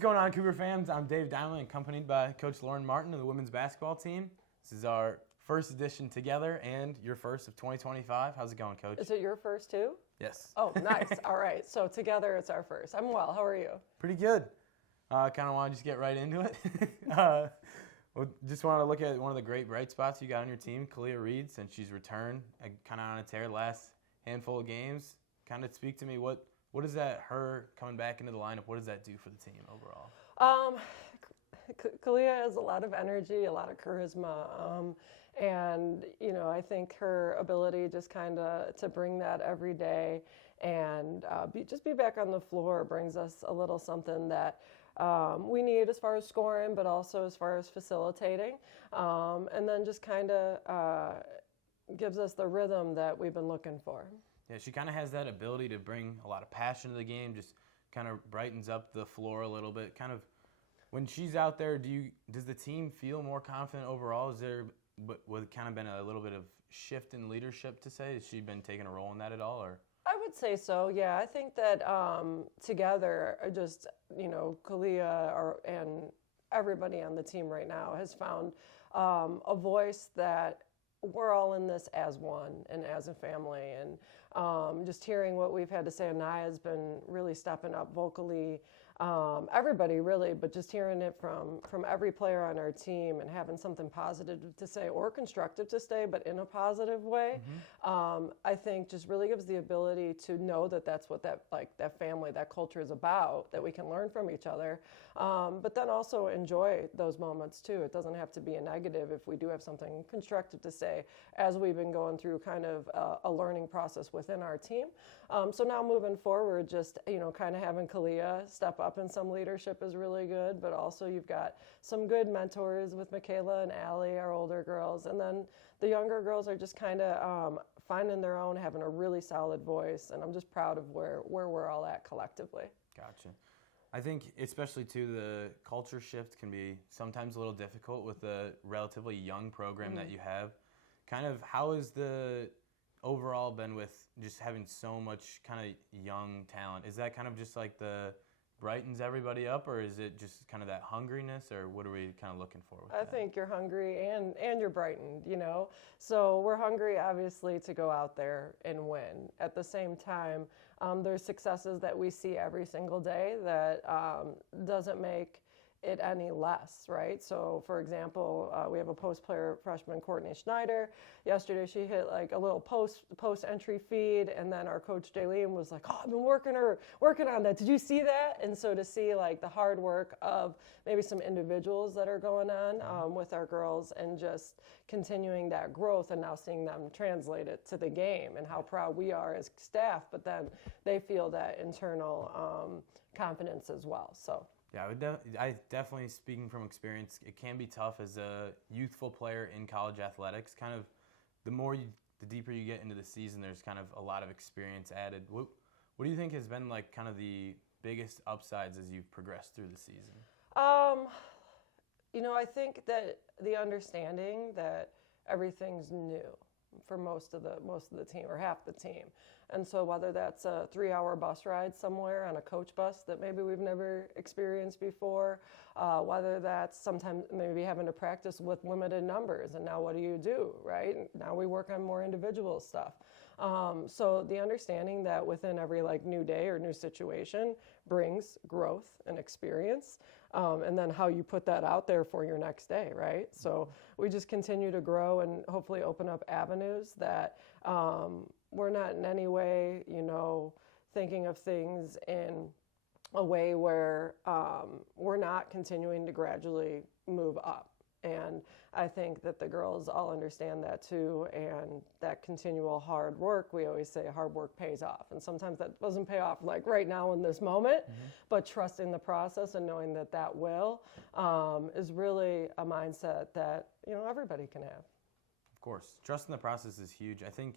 What's going on, Cougar fans? I'm Dave Donnelly, accompanied by Coach Lauren Martin of the women's basketball team. This is our first edition together and your first of 2025. How's it going, Coach? Is it your first too? Yes. Oh, nice. All right. So together it's our first. I'm well. How are you? Pretty good. Kind of want to just get right into it. Just want to look at one of the great bright spots you got on your team, Kalia Reed, since she's returned, kind of on a tear last handful of games. Kind of speak to me, what is that, her coming back into the lineup, what does that do for the team overall? Kalia has a lot of energy, a lot of charisma, and I think her ability just kind of to bring that every day and just be back on the floor brings us a little something that we need as far as scoring, but also as far as facilitating, and then just kind of gives us the rhythm that we've been looking for. Yeah, she kind of has that ability to bring a lot of passion to the game, just kind of brightens up the floor a little bit. Kind of when she's out there, does the team feel more confident overall? Is there kind of been a little bit of shift in leadership to say? Has she been taking a role in that at all, or? I would say so, yeah. I think that together, just, Kalia and everybody on the team right now has found a voice that we're all in this as one and as a family. And just hearing what we've had to say, Anaya's been really stepping up vocally. Everybody really, but just hearing it from every player on our team and having something positive to say or constructive to say, but in a positive way, I think just really gives the ability to know that that's what that family, that culture is about, that we can learn from each other, but then also enjoy those moments too. It doesn't have to be a negative if we do have something constructive to say, as we've been going through kind of a learning process within our team. So now moving forward, just, kind of having Kalia step up in some leadership is really good, but also you've got some good mentors with Michaela and Allie, our older girls, and then the younger girls are just kind of finding their own, having a really solid voice, and I'm just proud of where we're all at collectively. Gotcha. I think especially too, the culture shift can be sometimes a little difficult with a relatively young program that you have. Kind of how has the overall been with just having so much kind of young talent? Is that kind of just like the brightens everybody up, or is it just kind of that hungriness, or what are we kind of looking for with that? I think you're hungry and you're brightened, So we're hungry, obviously, to go out there and win. At the same time, there's successes that we see every single day that doesn't make it any less, right? So, for example, we have a post player freshman, Courtney Schneider. Yesterday, she hit like a little post entry feed, and then our coach Jaylene was like, "Oh, I've been working on that. Did you see that?" And so to see like the hard work of maybe some individuals that are going on with our girls, and just continuing that growth, and now seeing them translate it to the game, and how proud we are as staff, but then they feel that internal confidence as well. So. Yeah, I definitely, speaking from experience, it can be tough as a youthful player in college athletics. Kind of the deeper you get into the season, there's kind of a lot of experience added. What do you think has been like kind of the biggest upsides as you've progressed through the season? I think that the understanding that everything's new for most of the team, or half the team. And so whether that's a 3-hour bus ride somewhere on a coach bus that maybe we've never experienced before, whether that's sometimes maybe having to practice with limited numbers, and now what do, right? Now we work on more individual stuff. So the understanding that within every new day or new situation brings growth and experience, and then how you put that out there for your next day, right? So we just continue to grow and hopefully open up avenues that we're not in any way, thinking of things in a way where we're not continuing to gradually move up. And I think that the girls all understand that too, and that continual hard work, we always say hard work pays off. And sometimes that doesn't pay off like right now in this moment, but trusting the process and knowing that that will is really a mindset that, everybody can have. Of course. Trusting the process is huge. I think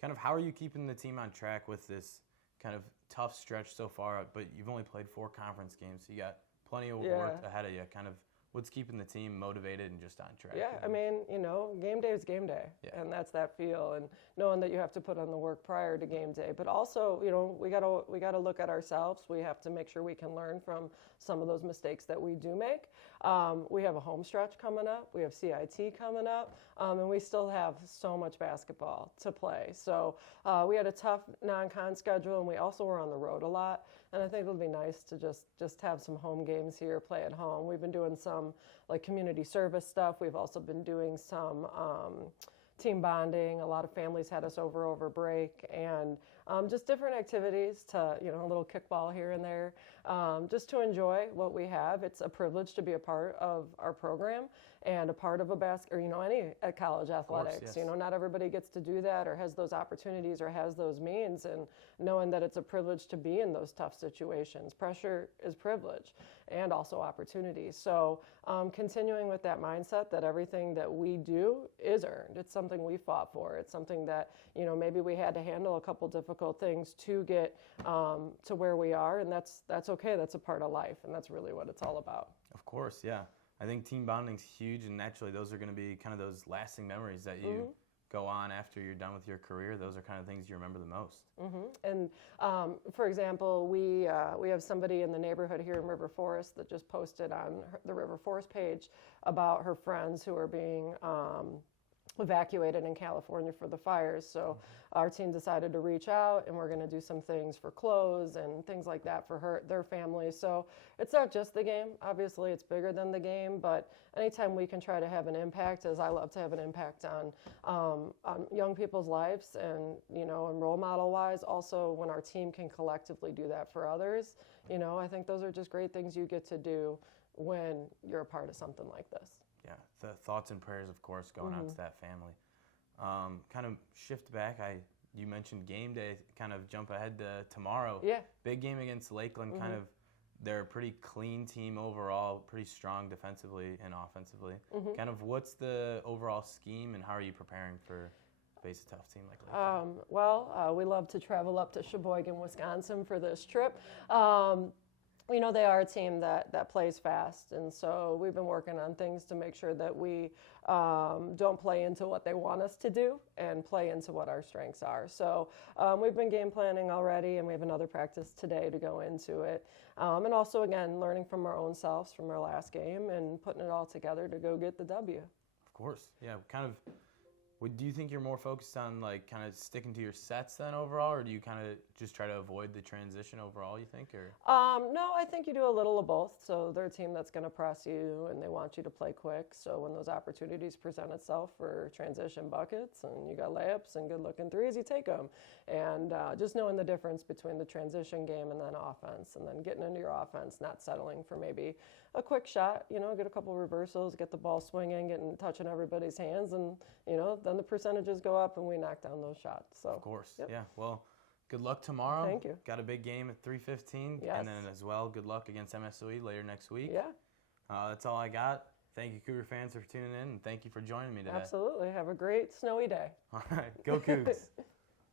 kind of how are you keeping the team on track with this kind of tough stretch so far, but you've only played 4 conference games, so you got plenty of work ahead of you. Kind of what's keeping the team motivated and just on track? Yeah, I mean, game day is game day, and that's that feel, and knowing that you have to put on the work prior to game day. But also, we gotta look at ourselves. We have to make sure we can learn from some of those mistakes that we do make. We have a home stretch coming up. We have CIT coming up, and we still have so much basketball to play. So we had a tough non-con schedule, and we also were on the road a lot. And I think it'll be nice to just have some home games here, play at home. We've been doing some like community service stuff. We've also been doing some team bonding. A lot of families had us over break, and just different activities to, a little kickball here and there, just to enjoy what we have. It's a privilege to be a part of our program and a part of any college athletics. Yes. Not everybody gets to do that or has those opportunities or has those means, and knowing that it's a privilege to be in those tough situations. Pressure is privilege and also opportunity. So continuing with that mindset that everything that we do is earned. It's something we fought for. It's something that, maybe we had to handle a couple difficult things to get to where we are, and that's okay. That's a part of life, and that's really what it's all about. Of course, yeah. I think team bonding's huge, and naturally those are going to be kind of those lasting memories that you go on after you're done with your career. Those are kind of things you remember the most. And for example, we have somebody in the neighborhood here in River Forest that just posted on the River Forest page about her friends who are being evacuated in California for the fires. So our team decided to reach out, and we're going to do some things for clothes and things like that for their families. So it's not just the game. Obviously, it's bigger than the game, but anytime we can try to have an impact, as I love to have an impact on young people's lives and, and role model-wise, also when our team can collectively do that for others, I think those are just great things you get to do when you're a part of something like this. Yeah, the thoughts and prayers, of course, going out to that family. Kind of shift back, you mentioned game day, kind of jump ahead to tomorrow. Yeah. Big game against Lakeland, kind of, they're a pretty clean team overall, pretty strong defensively and offensively. Kind of what's the overall scheme, and how are you preparing for face a tough team like Lakeland? We love to travel up to Sheboygan, Wisconsin for this trip. They are a team that plays fast, and so we've been working on things to make sure that we don't play into what they want us to do and play into what our strengths are. So we've been game planning already, and we have another practice today to go into it. And also, again, learning from our own selves from our last game and putting it all together to go get the W. Of course, yeah. Kind of, do you think you're more focused on kind of sticking to your sets then overall, or do you kind of just try to avoid the transition overall, you think? Or no, I think you do a little of both. So they're a team that's going to press you, and they want you to play quick. So when those opportunities present itself for transition buckets and you got layups and good-looking threes, you take them. And just knowing the difference between the transition game and then offense, and then getting into your offense, not settling for maybe a quick shot, get a couple reversals, get the ball swinging, touching everybody's hands, and, then the percentages go up and we knock down those shots. So, of course, yeah. Well, good luck tomorrow. Thank you. Got a big game at 3:15, Yes. And then as well, good luck against MSOE later next week. Yeah. That's all I got. Thank you, Cougar fans, for tuning in, and thank you for joining me today. Absolutely. Have a great snowy day. All right, go Cougs.